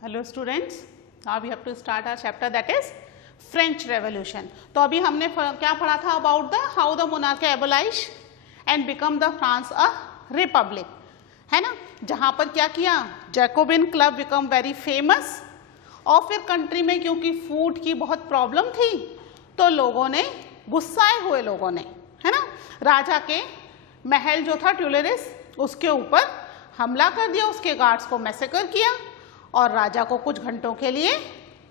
Hello students, now we have to start our chapter that is French revolution. तो अभी हमने क्या पढ़ा था about the how the monarchy abolish and become the France a republic, है ना। जहाँ पर क्या किया, Jacobin club become very famous. और फिर कंट्री में क्योंकि फूड की बहुत प्रॉब्लम थी तो लोगों ने, गुस्साए हुए लोगों ने, है ना, राजा के महल जो था ट्यूलेरिस उसके ऊपर हमला कर दिया, उसके गार्ड्स को मैसेकर किया और राजा को कुछ घंटों के लिए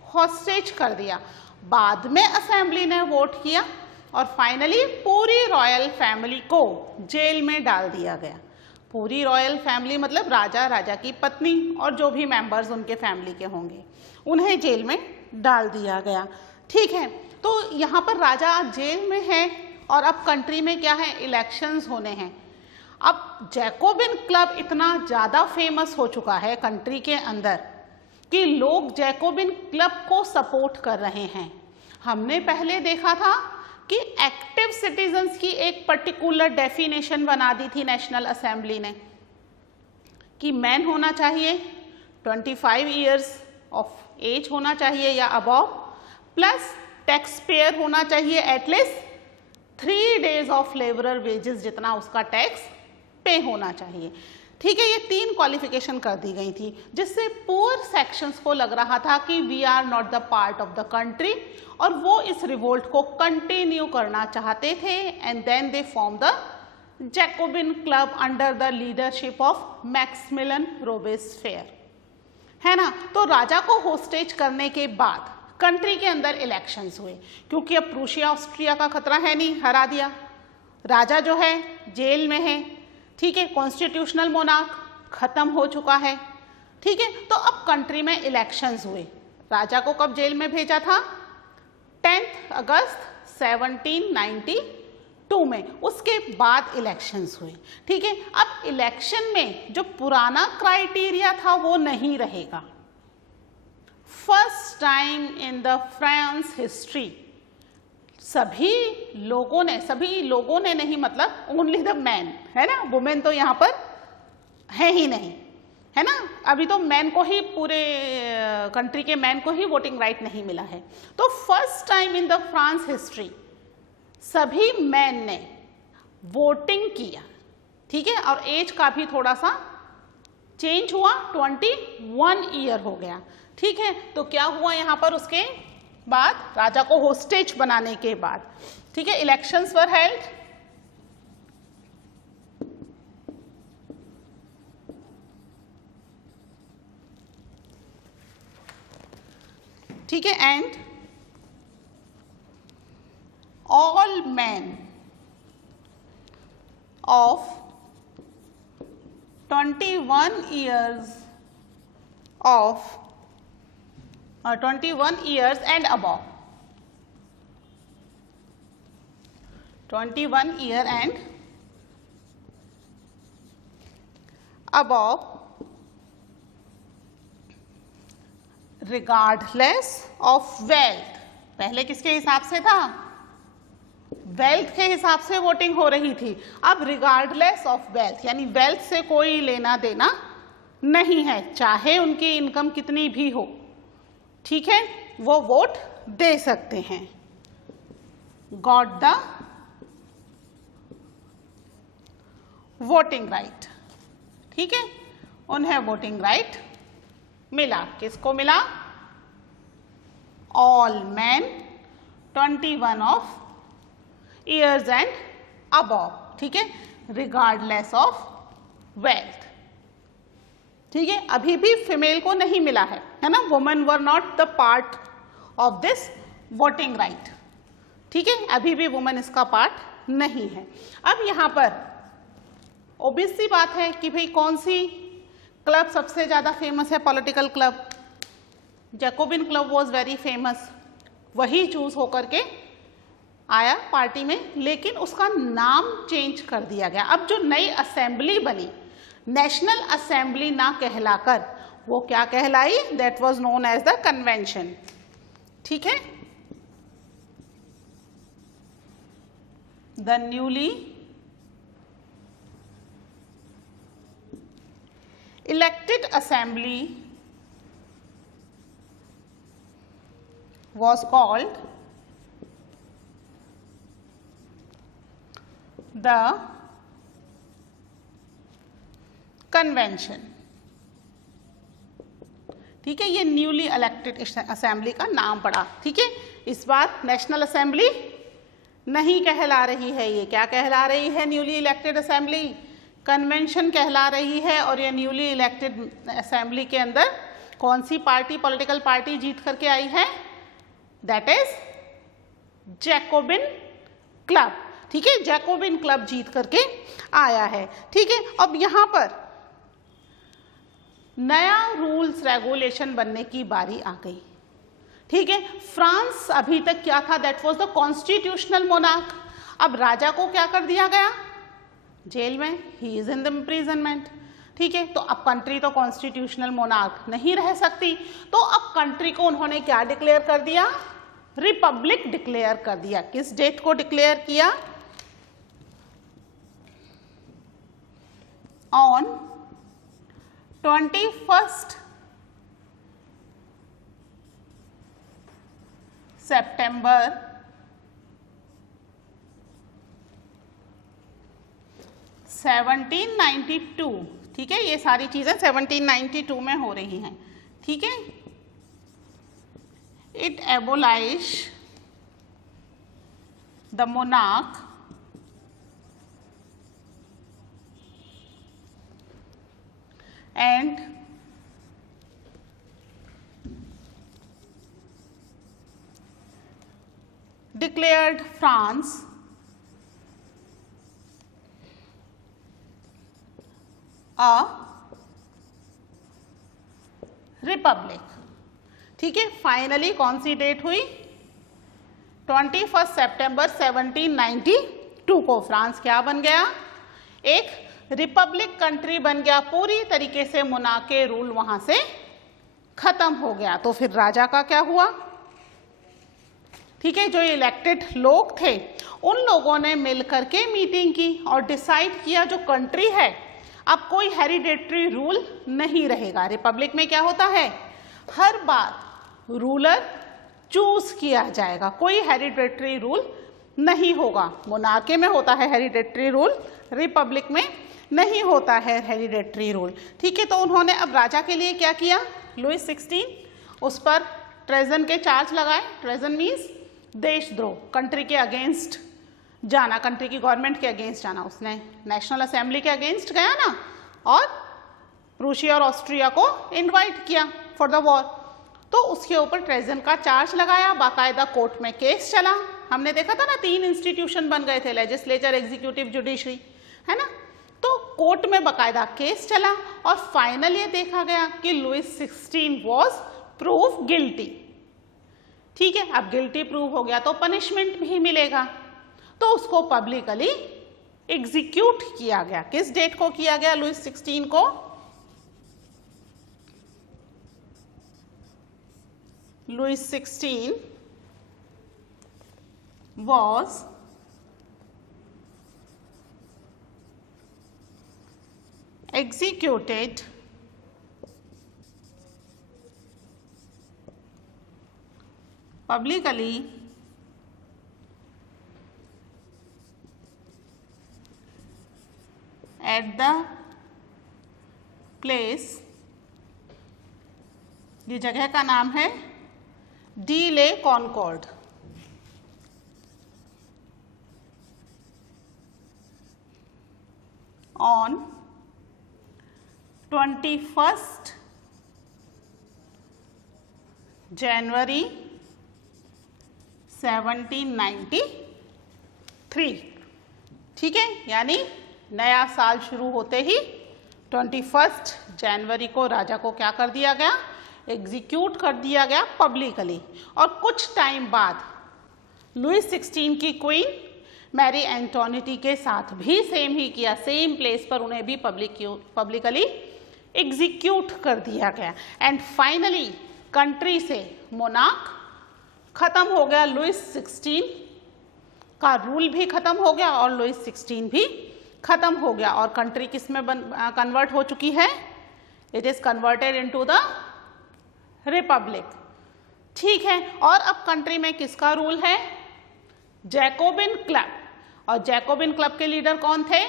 हॉस्टेज कर दिया। बाद में असेंबली ने वोट किया और फाइनली पूरी रॉयल फैमिली को जेल में डाल दिया गया। पूरी रॉयल फैमिली मतलब राजा, राजा की पत्नी और जो भी मेंबर्स उनके फैमिली के होंगे उन्हें जेल में डाल दिया गया। ठीक है, तो यहाँ पर राजा जेल में है और अब कंट्री में क्या है, इलेक्शंस होने हैं। अब जैकोबिन क्लब इतना ज़्यादा फेमस हो चुका है कंट्री के अंदर कि लोग जैकोबिन क्लब को सपोर्ट कर रहे हैं। हमने पहले देखा था कि एक्टिव सिटीजन्स की एक पर्टिकुलर डेफिनेशन बना दी थी नेशनल असेंबली ने कि मैन होना चाहिए 25 ईयर्स ऑफ एज होना चाहिए या अबव, प्लस टैक्स पेयर होना चाहिए at least 3 days of labourer wages जितना उसका टैक्स पे होना चाहिए। ठीक है, ये 3 क्वालिफिकेशन कर दी गई थी जिससे पुअर सेक्शंस को लग रहा था कि we are not the part of the country और वो इस रिवोल्ट को कंटिन्यू करना चाहते थे। And then they form the Jacobin club under the leadership of Maximilian Robespierre, है ना। तो राजा को होस्टेज करने के बाद कंट्री के अंदर इलेक्शंस हुए क्योंकि अब प्रूशिया ऑस्ट्रिया का खतरा है नहीं, हरा दिया। राजा जो है जेल में है, ठीक है, कॉन्स्टिट्यूशनल मोनार्क खत्म हो चुका है। ठीक है, तो अब कंट्री में इलेक्शंस हुए। राजा को कब जेल में भेजा था, 10 अगस्त 1792 में, उसके बाद इलेक्शंस हुए। ठीक है, अब इलेक्शन में जो पुराना क्राइटेरिया था वो नहीं रहेगा। First time in the France history सभी लोगों ने नहीं, मतलब ओनली द मैन, है ना, वुमेन तो यहाँ पर है ही नहीं, है ना। अभी तो मैन को ही, पूरे कंट्री के मैन को ही वोटिंग राइट नहीं मिला है। तो first time in the France history सभी मैन ने वोटिंग किया। ठीक है, और एज का भी थोड़ा सा चेंज हुआ, 21 ईयर हो गया। ठीक है, तो क्या हुआ यहाँ पर उसके बाद, राजा को होस्टेज बनाने के बाद, ठीक है, इलेक्शंस वर हेल्ड। ठीक है, and all man of 21 years of 21 years and above, 21 year and above, regardless of wealth। पहले किसके हिसाब से था, वेल्थ के हिसाब से वोटिंग हो रही थी। अब रिगार्डलेस ऑफ वेल्थ, यानी वेल्थ से कोई लेना देना नहीं है, चाहे उनकी इनकम कितनी भी हो, ठीक है, वो वोट दे सकते हैं। गॉट द वोटिंग राइट, ठीक है, उन्हें वोटिंग राइट मिला। किसको मिला, all man 21 of years and above, ठीक है, रिगार्डलेस ऑफ वेल्थ। ठीक है, अभी भी फीमेल को नहीं मिला है ना, women were not the part of this voting right. ठीक है, अभी भी वुमेन इसका पार्ट नहीं है। अब यहाँ पर ऑब्वियस सी बात है कि भाई कौन सी क्लब सबसे ज़्यादा फेमस है, political club, Jacobin club was very famous, वही चूज होकर के आया पार्टी में, लेकिन उसका नाम चेंज कर दिया गया। अब जो नई असेंबली बनी, नेशनल असेंबली ना कहलाकर वो क्या कहलाई, that was known as the convention. ठीक है, the newly elected assembly was called the convention. ठीक है, ये न्यूली इलेक्टेड असेंबली का नाम पड़ा. ठीक है, इस बार नेशनल असेंबली नहीं कहला रही है, ये क्या कहला रही है? न्यूली इलेक्टेड असेंबली कन्वेंशन कहला रही है. और ये न्यूली इलेक्टेड असेंबली के अंदर कौन सी पार्टी, पॉलिटिकल पार्टी जीत करके आई है? That is Jacobin club. ठीक है, जैकोबिन क्लब जीत करके आया है. ठीक है, अब यहां पर नया रूल्स रेगुलेशन बनने की बारी आ गई. ठीक है, फ्रांस अभी तक क्या था? That was the constitutional monarch. अब राजा को क्या कर दिया गया? जेल में, he is in the imprisonment. ठीक है, तो अब कंट्री तो कॉन्स्टिट्यूशनल मोनार्क नहीं रह सकती, तो अब कंट्री को उन्होंने क्या डिक्लेयर कर दिया? रिपब्लिक डिक्लेयर कर दिया. किस डेट को डिक्लेयर किया? ऑन 21 सितंबर 1792. ठीक है, ये सारी चीजें 1792 में हो रही हैं. ठीक है, it abolish the monarch and declared France a republic. ठीक है, फाइनली कौन सी डेट हुई? 21 सितंबर 1792 को फ्रांस क्या बन गया? एक रिपब्लिक कंट्री बन गया. पूरी तरीके से मोनार्की रूल वहां से खत्म हो गया. तो फिर राजा का क्या हुआ? ठीक है, जो इलेक्टेड लोग थे उन लोगों ने मिलकर के मीटिंग की और डिसाइड किया जो कंट्री है अब कोई हेरिडेटरी रूल नहीं रहेगा. रिपब्लिक में क्या होता है? हर बार रूलर चूज किया जाएगा, कोई हेरिडेटरी रूल नहीं होगा. मोनार्की में होता है हेरिडेटरी रूल, रिपब्लिक में नहीं होता है हेरिडेटरी रूल. ठीक है, तो उन्होंने अब राजा के लिए क्या किया? लुइस 16 उस पर ट्रेजन के चार्ज लगाए. ट्रेजन मीन्स देशद्रोह, कंट्री के अगेंस्ट जाना, कंट्री की गवर्नमेंट के अगेंस्ट जाना. उसने नेशनल असेंबली के अगेंस्ट गया ना, और रूसिया और ऑस्ट्रिया को इनवाइट किया फॉर द वॉर. तो उसके ऊपर ट्रेजन का चार्ज लगाया. बाकायदा कोर्ट में केस चला. हमने देखा था ना, 3 इंस्टीट्यूशन बन गए थे, लेजिस्लेचर, एग्जीक्यूटिव, जुडिशरी, है ना. तो कोर्ट में बाकायदा केस चला और फाइनल ये देखा गया कि लुइस 16 वॉज प्रूव गिल्टी. ठीक है, अब गिल्टी प्रूव हो गया तो पनिशमेंट भी मिलेगा. तो उसको पब्लिकली एग्जीक्यूट किया गया. किस डेट को किया गया? लुइस 16 को Louis 16 was executed publicly at the place, ये जगह का नाम है डी ले कॉनकॉर्ड. on 21 जनवरी 1793. ठीक है, यानी नया साल शुरू होते ही 21 जनवरी को राजा को क्या कर दिया गया? एग्जीक्यूट कर दिया गया पब्लिकली. और कुछ टाइम बाद लुइस 16 की क्वीन मैरी एंटोनिटी के साथ भी सेम ही किया. सेम प्लेस पर उन्हें भी पब्लिकली एग्जीक्यूट कर दिया गया. एंड फाइनली कंट्री से मोनार्क खत्म हो गया. लुइस 16 का रूल भी खत्म हो गया और लुइस 16 भी खत्म हो गया. और कंट्री किस में कन्वर्ट हो चुकी है? It is converted into the Republic. ठीक है, और अब कंट्री में किसका रूल है? जैकोबिन क्लब, और जैकोबिन क्लब के लीडर कौन थे?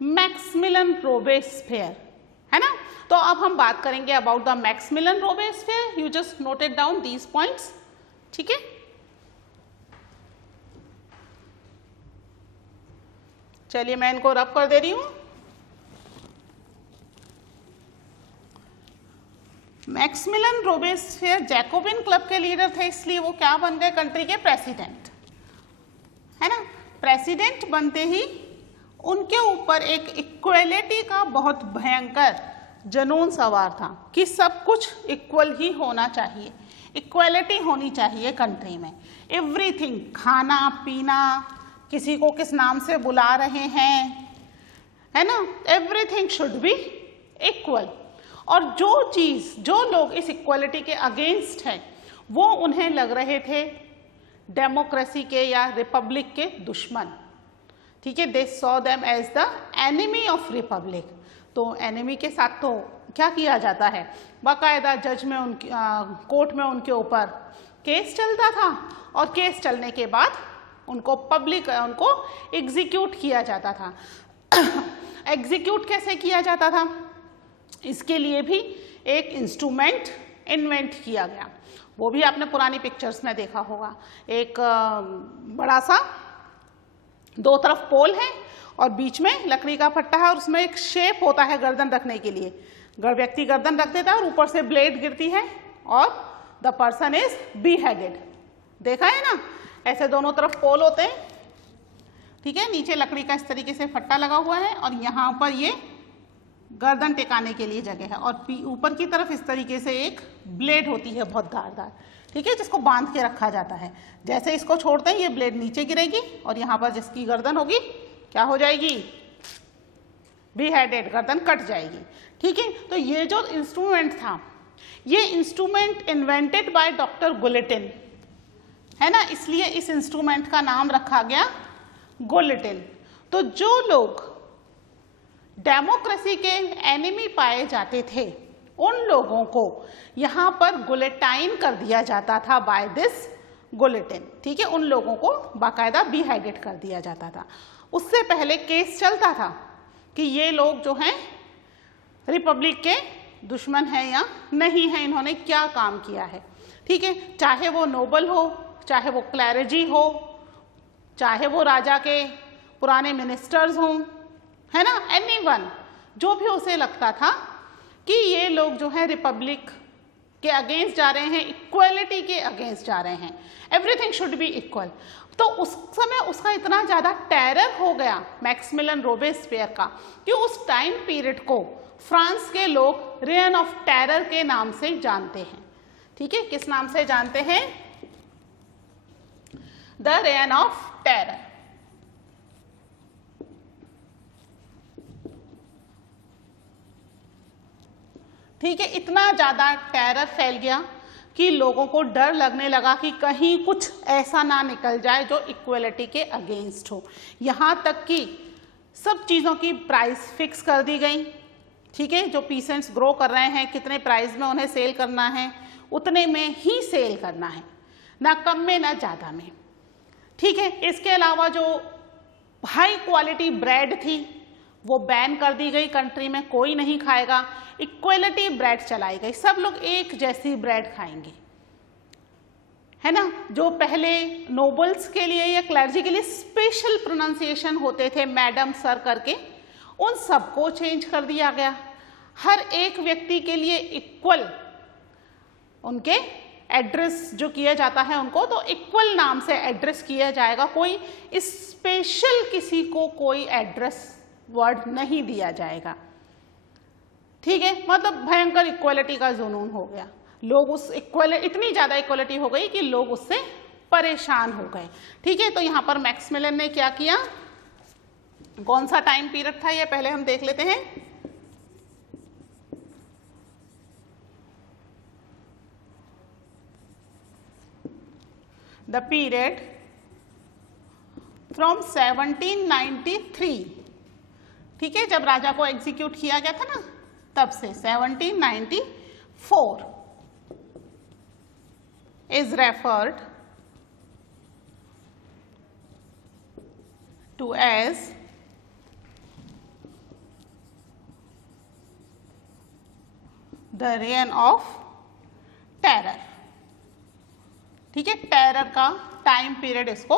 मैक्सिमिलियन रोबेस्पियर, है ना। तो अब हम बात करेंगे about the Maximilien Robespierre. You just noted down these points, ठीक है। चलिए मैं इनको रब कर दे रही हूं। मैक्सिमिलियन रोबेस्पियर जैकोबिन क्लब के लीडर थे, इसलिए वो क्या बन गए? कंट्री के प्रेसिडेंट, है ना। प्रेसिडेंट बनते ही उनके ऊपर एक इक्वलिटी का बहुत भयंकर जुनून सवार था कि सब कुछ इक्वल ही होना चाहिए, इक्वलिटी होनी चाहिए कंट्री में। एवरीथिंग, खाना पीना, किसी को किस नाम से बुला रहे हैं, है ना, एवरीथिंग शुड बी इक्वल। और जो चीज, जो लोग इस इक्वलिटी के अगेंस्ट है, वो उन्हें लग रहे थे डेमोक्रेसी के या रिपब्लिक के दुश्मन, ठीक है। They saw them as the enemy of republic. तो एनिमी के साथ तो क्या किया जाता है? बाकायदा जज में उनकी कोर्ट में उनके ऊपर केस चलता था, और केस चलने के बाद उनको एग्जीक्यूट किया जाता था। एग्जीक्यूट कैसे किया जाता था? इसके लिए भी एक इंस्ट्रूमेंट इन्वेंट किया गया, वो भी आपने पुरानी पिक्चर्स में देखा होगा। एक बड़ा सा दो तरफ पोल है और बीच में लकड़ी का फट्टा है, और उसमें एक शेप होता है गर्दन रखने के लिए। व्यक्ति गर्दन रख देता है और ऊपर से ब्लेड गिरती है और द पर्सन इज बीहेडेड। देखा है ना, ऐसे दोनों तरफ पोल होते हैं, ठीक है। नीचे लकड़ी का इस तरीके से फट्टा लगा हुआ है और यहाँ पर ये गर्दन टिकाने के लिए जगह है, और ऊपर की तरफ इस तरीके से एक ब्लेड होती है बहुत धारदार, ठीक है, जिसको बांध के रखा जाता है। जैसे इसको छोड़ते हैं ये ब्लेड नीचे गिरेगी और यहाँ पर जिसकी गर्दन होगी क्या हो जाएगी? बीहेडेड, गर्दन कट जाएगी, ठीक है। तो ये जो इंस्ट्रूमेंट था, ये इंस्ट्रूमेंट इन्वेंटेड बाय डॉक्टर गुलिटिन, है ना, इसलिए इस इंस्ट्रूमेंट का नाम रखा गया गुलिटिन। तो जो लोग डेमोक्रेसी के एनिमी पाए जाते थे, उन लोगों को यहाँ पर गुलेटाइन कर दिया जाता था बाय दिस गुलिटिन, ठीक है। उन लोगों को बाकायदा बीहाइडेड कर दिया जाता था। उससे पहले केस चलता था कि ये लोग जो हैं रिपब्लिक के दुश्मन हैं या नहीं हैं, इन्होंने क्या काम किया है, ठीक है। चाहे वो नोबल हो, चाहे वो क्लैरेजी हो, चाहे वो राजा के पुराने मिनिस्टर्स हों, है ना, एनीवन, जो भी उसे लगता था कि ये लोग जो है रिपब्लिक के अगेंस्ट जा रहे हैं, इक्वलिटी के अगेंस्ट जा रहे हैं, एवरीथिंग शुड बी इक्वल। तो उस समय उसका इतना ज़्यादा टेरर हो गया मैक्सिमिलियन रोबेस्पियर का कि उस टाइम पीरियड को फ्रांस के लोग रेन ऑफ टेरर के नाम से जानते हैं, ठीक है। किस नाम से जानते हैं? The rain of terror. ठीक है, इतना ज़्यादा टेरर फैल गया कि लोगों को डर लगने लगा कि कहीं कुछ ऐसा ना निकल जाए जो इक्वलिटी के अगेंस्ट हो। यहाँ तक कि सब चीज़ों की प्राइस फिक्स कर दी गई, ठीक है। जो पीसेंट्स ग्रो कर रहे हैं, कितने प्राइस में उन्हें सेल करना है, उतने में ही सेल करना है, ना कम में ना ज़्यादा में, ठीक है। इसके अलावा जो हाई क्वालिटी ब्रेड थी वो बैन कर दी गई, कंट्री में कोई नहीं खाएगा। इक्वलिटी ब्रेड चलाई गई, सब लोग एक जैसी ब्रेड खाएंगे, है ना। जो पहले नोबल्स के लिए या क्लर्जी के लिए स्पेशल प्रोनाउंसिएशन होते थे मैडम सर करके, उन सबको चेंज कर दिया गया। हर एक व्यक्ति के लिए इक्वल उनके एड्रेस जो किया जाता है उनको, तो इक्वल नाम से एड्रेस किया जाएगा। कोई स्पेशल किसी को कोई एड्रेस वर्ड नहीं दिया जाएगा, ठीक है। मतलब भयंकर इक्वलिटी का जुनून हो गया। लोग उस इतनी ज़्यादा इक्वलिटी हो गई कि लोग उससे परेशान हो गए, ठीक है। तो यहाँ पर मैक्सिमिलियन ने क्या किया, कौन सा टाइम पीरियड था ये पहले हम देख लेते हैं। द पीरियड फ्रॉम 1793, ठीक है, जब राजा को एग्जीक्यूट किया गया था ना, तब से 1794 is referred to as the reign of terror. ठीक है, टेरर का टाइम पीरियड इसको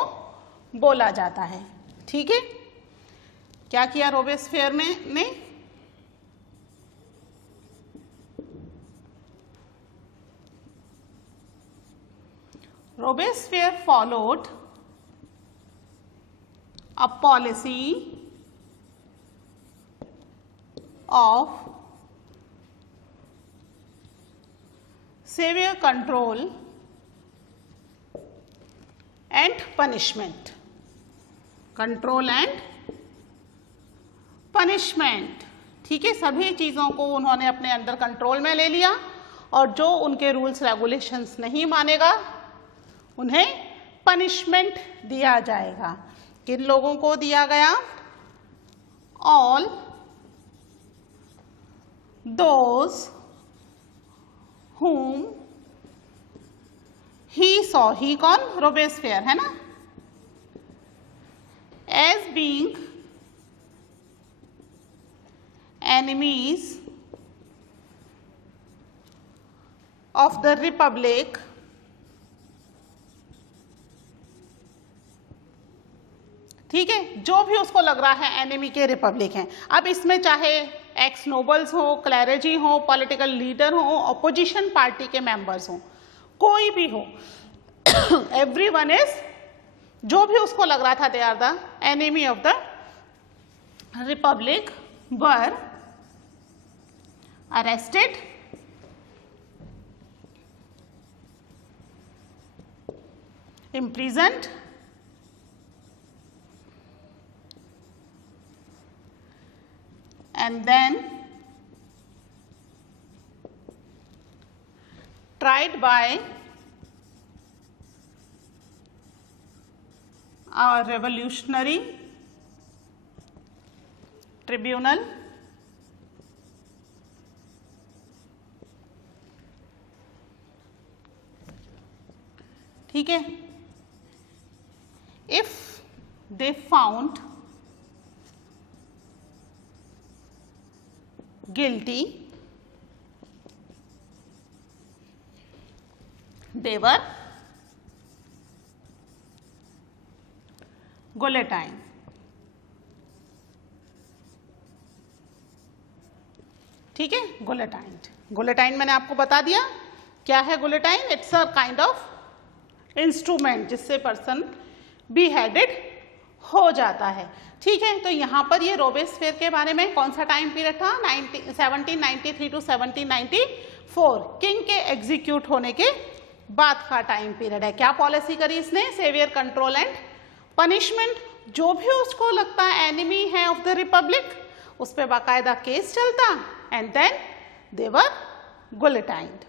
बोला जाता है। ठीक है, क्या किया रोबेस्फियर ने Robespierre followed a policy of severe control and punishment. Control and punishment. ठीक है, सभी चीज़ों को उन्होंने अपने अंडर कंट्रोल में ले लिया और जो उनके रूल्स रेगुलेशंस नहीं मानेगा उन्हें पनिशमेंट दिया जाएगा। किन लोगों को दिया गया? All those whom he saw, ही कौन? रोबेस्फियर, है ना? as being enemies of the republic ठीक है, जो भी उसको लग रहा है एनिमी के रिपब्लिक हैं। अब इसमें चाहे एक्स नोबल्स हो, क्लैरेजी हो, पॉलिटिकल लीडर हो, अपोजिशन पार्टी के मेंबर्स हो, कोई भी हो, एवरीवन इज, जो भी उसको लग रहा था they are the enemy of the republic were arrested imprisoned and then tried by a revolutionary tribunal ठीक है, if they found guilty they were guillotined। ठीक है, गुलेटाइन मैंने आपको बता दिया क्या है guillotine. It's a kind of instrument जिससे पर्सन बीहेडेड हो जाता है। ठीक है, तो यहाँ पर ये रोबेस्फियर के बारे में कौन सा टाइम पीरियड था? 1793 टू 1794, किंग के एग्जीक्यूट होने के बाद का टाइम पीरियड है। क्या पॉलिसी करी इसने? Severe control and punishment. जो भी उसको लगता है एनिमी है ऑफ द रिपब्लिक उस पर बाकायदा केस चलता एंड देन दे वर गुलेटाइंड।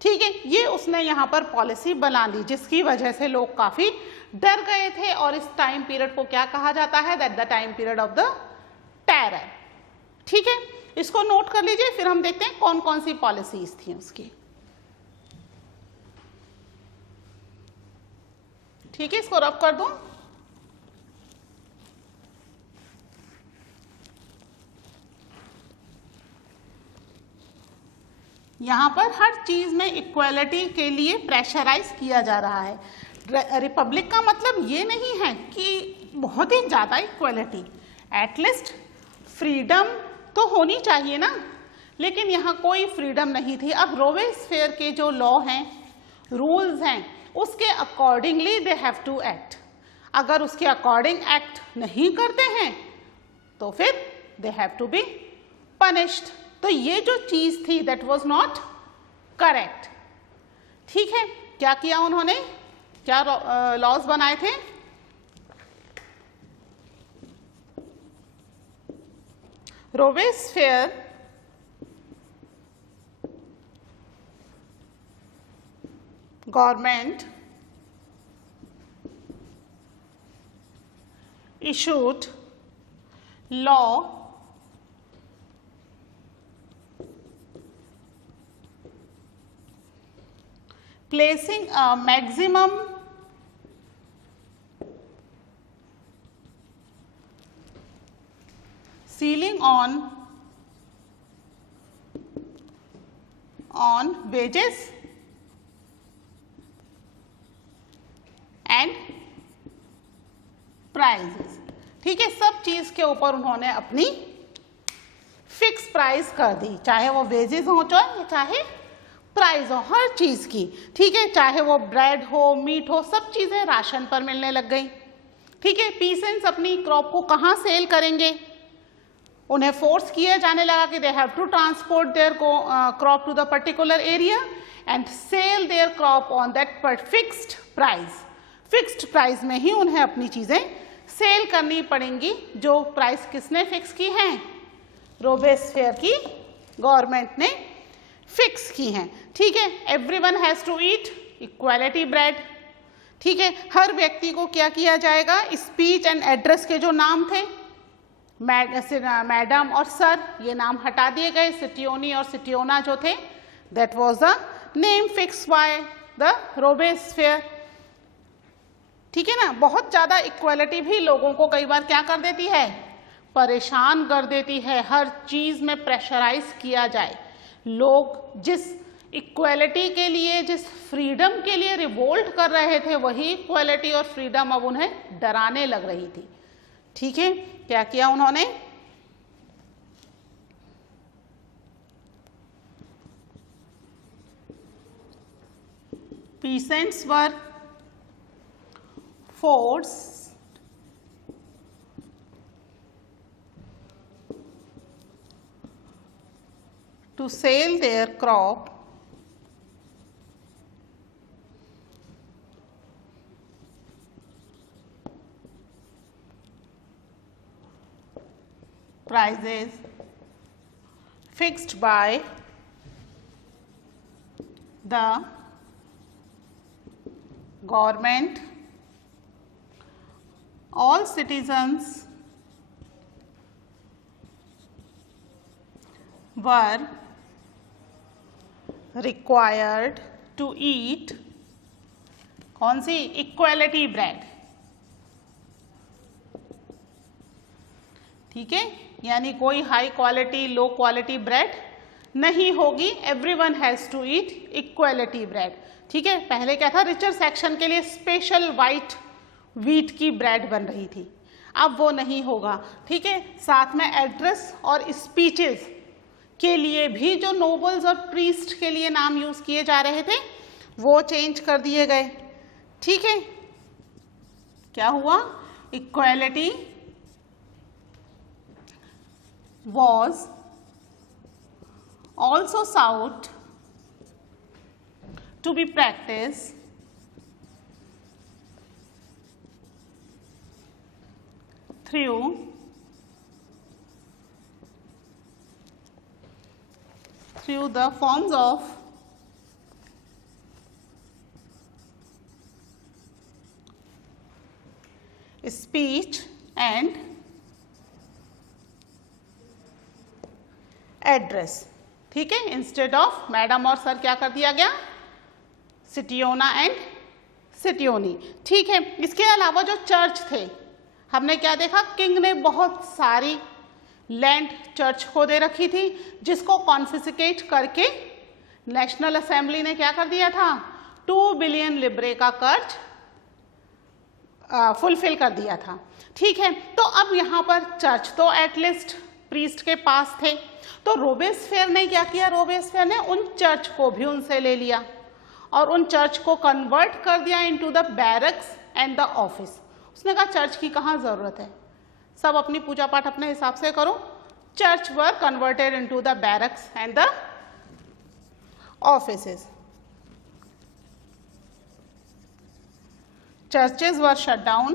ठीक है, ये उसने यहाँ पर पॉलिसी बना ली जिसकी वजह से लोग काफी डर गए थे और इस टाइम पीरियड को क्या कहा जाता है? That the time period of the terror. ठीक है, इसको नोट कर लीजिए, फिर हम देखते हैं कौन कौन सी पॉलिसीज थी उसकी। ठीक है, इसको रब कर दूं। यहाँ पर हर चीज में इक्वालिटी के लिए प्रेशराइज किया जा रहा है। रिपब्लिक का मतलब ये नहीं है कि बहुत ही ज्यादा इक्वालिटी, एटलीस्ट फ्रीडम तो होनी चाहिए ना, लेकिन यहाँ कोई फ्रीडम नहीं थी। अब रोबेस्फियर के जो लॉ हैं, रूल्स हैं, उसके accordingly they have to act. अगर उसके अकॉर्डिंग एक्ट नहीं करते हैं तो फिर they have to be punished. तो ये जो चीज थी दैट वाज नॉट करेक्ट। ठीक है, क्या किया उन्होंने? क्या लॉज बनाए थे? रोबेस्फियर government issued law placing a maximum ceiling on wages and prices। ठीक है, सब चीज के ऊपर उन्होंने अपनी फिक्स प्राइस कर दी, चाहे वो वेजेस हो चाहे प्राइस हो, हर चीज की। ठीक है, चाहे वो ब्रेड हो, मीट हो, सब चीजें राशन पर मिलने लग गई। ठीक है, पीसेंट्स अपनी क्रॉप को कहाँ सेल करेंगे? उन्हें फोर्स किया जाने लगा कि they have to transport their crop to the particular area and sell their crop on that fixed price. Fixed price में ही उन्हें अपनी चीजें सेल करनी पड़ेंगी। जो प्राइस किसने फिक्स की हैं? रोबेस्फेयर की गवर्नमेंट ने फिक्स की हैं। ठीक है, everyone has to eat equality bread. ठीक है, हर व्यक्ति को क्या किया जाएगा? स्पीच एंड एड्रेस के जो नाम थे, मैडम और सर, ये नाम हटा दिए गए। सिटियोनी और सिटियोना जो थे, that was the name fix by the Robespierre. ठीक है ना, बहुत ज़्यादा इक्वालिटी भी लोगों को कई बार क्या कर देती है? परेशान कर देती है। हर चीज़ में प्रेशराइज किया जाए। लोग जिस इक्वालिटी के लिए, जिस फ्रीडम के लिए रिवोल्ट कर रहे थे, वही इक्वालिटी और फ्रीडम अब उन्हें डराने लग रही थी। ठीक है, क्या किया उन्होंने? Peasants were forced to sell their crop prices fixed by the government। All citizens were required to eat कौन सी? Equality bread. ठीक है, यानी कोई high quality low quality bread नहीं होगी। Everyone has to eat equality bread. ठीक है, पहले क्या था? रिचर सेक्शन के लिए स्पेशल वाइट व्हीट की ब्रेड बन रही थी, अब वो नहीं होगा। ठीक है, साथ में एड्रेस और स्पीचेस के लिए भी जो नोबल्स और प्रीस्ट के लिए नाम यूज किए जा रहे थे, वो चेंज कर दिए गए। ठीक है, क्या हुआ? Equality was also sought to be practiced through the forms of speech and address. ठीक है, इंस्टेड ऑफ मैडम और सर क्या कर दिया गया? सिटियोना एंड सिटियोनी। ठीक है, इसके अलावा जो चर्च थे, हमने क्या देखा? किंग ने बहुत सारी लैंड चर्च को दे रखी थी, जिसको कॉन्फिस्केट करके नेशनल असेंबली ने क्या कर दिया था? 2 बिलियन लिब्रे का कर्ज फुलफिल कर दिया था। ठीक है, तो अब यहाँ पर चर्च तो एटलीस्ट प्रीस्ट के पास थे, तो रोबेस्फेयर ने क्या किया? रोबेस्फेयर ने उन चर्च को भी उनसे ले लिया और उन चर्च को कन्वर्ट कर दिया into the barracks and the office. उसने कहा चर्च की कहाँ ज़रूरत है, सब अपनी पूजा पाठ अपने हिसाब से करो। Church were converted into the barracks and the offices. Churches were shut down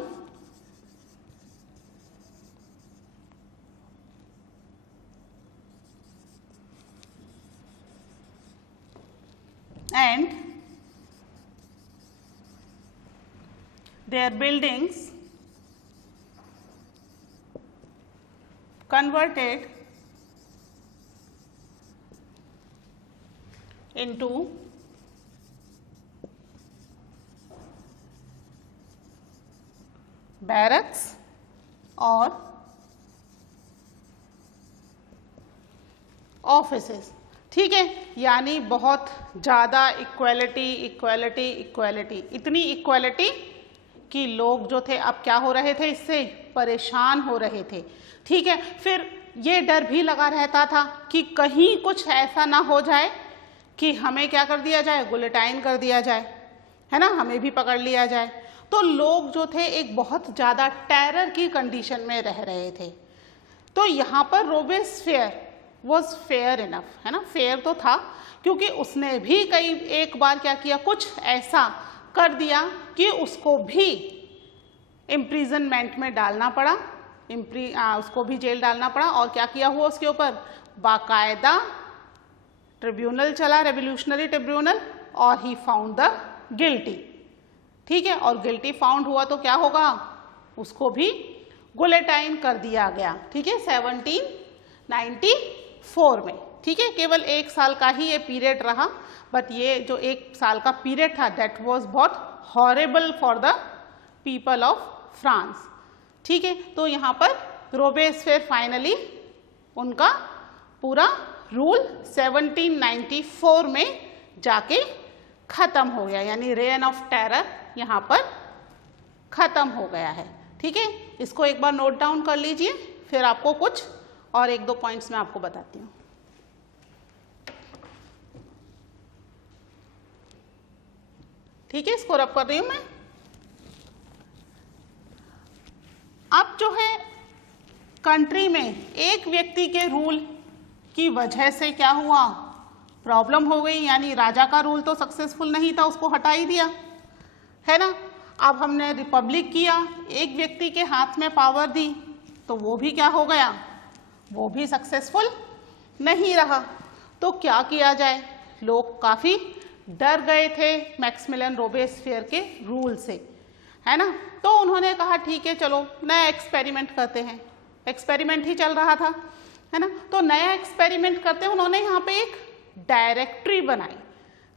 and their buildings converted into barracks और ऑफिसेस। ठीक है, यानी बहुत ज़्यादा इक्वालिटी इक्वालिटी इक्वालिटी, इतनी इक्वालिटी कि लोग जो थे अब क्या हो रहे थे, इससे परेशान हो रहे थे। ठीक है, फिर ये डर भी लगा रहता था कि कहीं कुछ ऐसा ना हो जाए कि हमें क्या कर दिया जाए, गुलेटाइन कर दिया जाए, है ना, हमें भी पकड़ लिया जाए। तो लोग जो थे एक बहुत ज़्यादा टेरर की कंडीशन में रह रहे थे। तो यहाँ पर रोबेस्पियर वॉज फेयर इनफ, है ना, फेयर तो था, क्योंकि उसने भी एक बार क्या किया, कुछ ऐसा कर दिया कि उसको भी इम्प्रिजनमेंट में डालना पड़ा, उसको भी जेल डालना पड़ा। और क्या किया हुआ उसके ऊपर, बाकायदा ट्रिब्यूनल चला, रेवोल्यूशनरी ट्रिब्यूनल, और ही फाउंड द गिल्टी। ठीक है, और गिल्टी फाउंड हुआ तो क्या होगा, उसको भी गुलेटाइन कर दिया गया। ठीक है, 1794 में। ठीक है, केवल 1 साल का ही ये पीरियड रहा, बट ये जो 1 साल का पीरियड था दैट वाज बहुत horrible for the people of France. ठीक है, तो यहाँ पर रोबेस्पियर फाइनली उनका पूरा रूल 1794 में जाके खत्म हो गया, यानी रेन ऑफ टेरर यहाँ पर खत्म हो गया है। ठीक है, इसको एक बार नोट डाउन कर लीजिए, फिर आपको कुछ और 1-2 पॉइंट्स मैं आपको बताती हूँ। ठीक है, इसको रब कर रही हूँ मैं। अब जो है कंट्री में एक व्यक्ति के रूल की वजह से क्या हुआ, प्रॉब्लम हो गई, यानी राजा का रूल तो सक्सेसफुल नहीं था, उसको हटा ही दिया, है ना। अब हमने रिपब्लिक किया, एक व्यक्ति के हाथ में पावर दी, तो वो भी क्या हो गया, वो भी सक्सेसफुल नहीं रहा। तो क्या किया जाए, लोग काफ़ी डर गए थे मैक्सिमिलियन रोबेस्पियर के रूल से, है ना। तो उन्होंने कहा ठीक है, चलो नया एक्सपेरिमेंट करते हैं। एक्सपेरिमेंट ही चल रहा था, है ना, तो नया एक्सपेरिमेंट करते हैं। उन्होंने यहाँ पे एक डायरेक्टरी बनाई।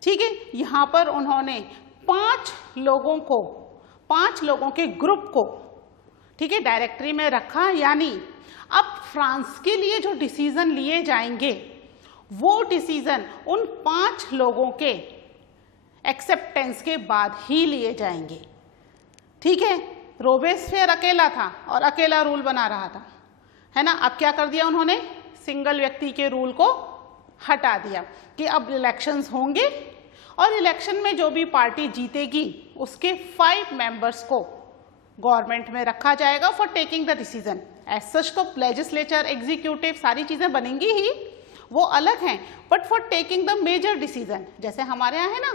ठीक है, यहाँ पर उन्होंने 5 लोगों के ग्रुप को, ठीक है, डायरेक्टरी में रखा। यानी अब फ्रांस के लिए जो डिसीजन लिए जाएंगे वो डिसीजन उन 5 लोगों के एक्सेप्टेंस के बाद ही लिए जाएंगे। ठीक है, रोबेस्पियर अकेला था और अकेला रूल बना रहा था, है ना। अब क्या कर दिया उन्होंने, सिंगल व्यक्ति के रूल को हटा दिया कि अब इलेक्शंस होंगे और इलेक्शन में जो भी पार्टी जीतेगी उसके 5 मेंबर्स को गवर्नमेंट में रखा जाएगा for taking the decision. As such तो लेजिस्लेचर, एग्जीक्यूटिव सारी चीज़ें बनेंगी ही, वो अलग हैं, but for taking the major decision, जैसे हमारे यहाँ है ना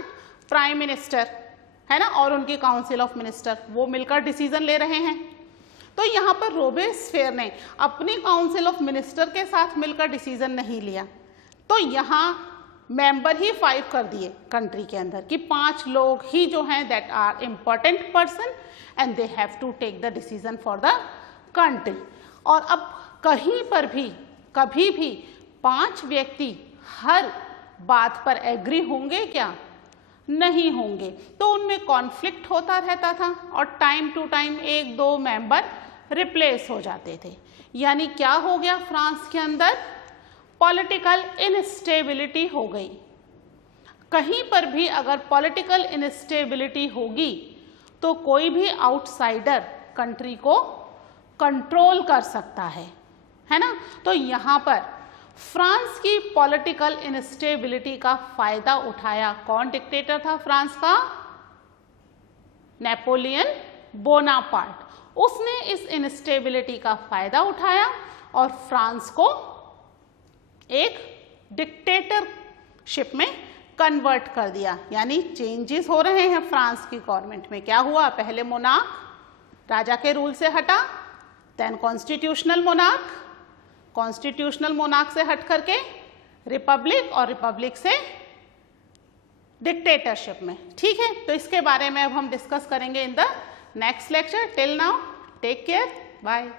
प्राइम मिनिस्टर, है ना, और उनकी काउंसिल ऑफ मिनिस्टर, वो मिलकर डिसीजन ले रहे हैं। तो यहाँ पर रोबेस्पियर ने अपनी काउंसिल ऑफ मिनिस्टर के साथ मिलकर डिसीजन नहीं लिया, तो यहाँ मेंबर ही 5 कर दिए कंट्री के अंदर कि 5 लोग ही जो हैं that are important person and they have to take the decision for the country. और अब कहीं पर भी कभी भी 5 व्यक्ति हर बात पर एग्री होंगे क्या, नहीं होंगे। तो उनमें कॉन्फ्लिक्ट होता रहता था और time to time 1-2 member replace हो जाते थे। यानी क्या हो गया, फ्रांस के अंदर पॉलिटिकल इनस्टेबिलिटी हो गई। कहीं पर भी अगर पॉलिटिकल इनस्टेबिलिटी होगी तो कोई भी आउटसाइडर कंट्री को कंट्रोल कर सकता है ना। तो यहाँ पर फ्रांस की पॉलिटिकल इनस्टेबिलिटी का फायदा उठाया कौन डिक्टेटर था फ्रांस का, नेपोलियन बोनापार्ट। उसने इस इनस्टेबिलिटी का फायदा उठाया और फ्रांस को एक डिक्टेटरशिप में कन्वर्ट कर दिया। यानी चेंजेस हो रहे हैं फ्रांस की गवर्नमेंट में। क्या हुआ, पहले मोनार्क राजा के रूल से हटा, then constitutional monarch, constitutional monarch से हट करके रिपब्लिक और रिपब्लिक से डिक्टेटरशिप में। ठीक है, तो इसके बारे में अब हम डिस्कस करेंगे in the next lecture. Till now take care, bye.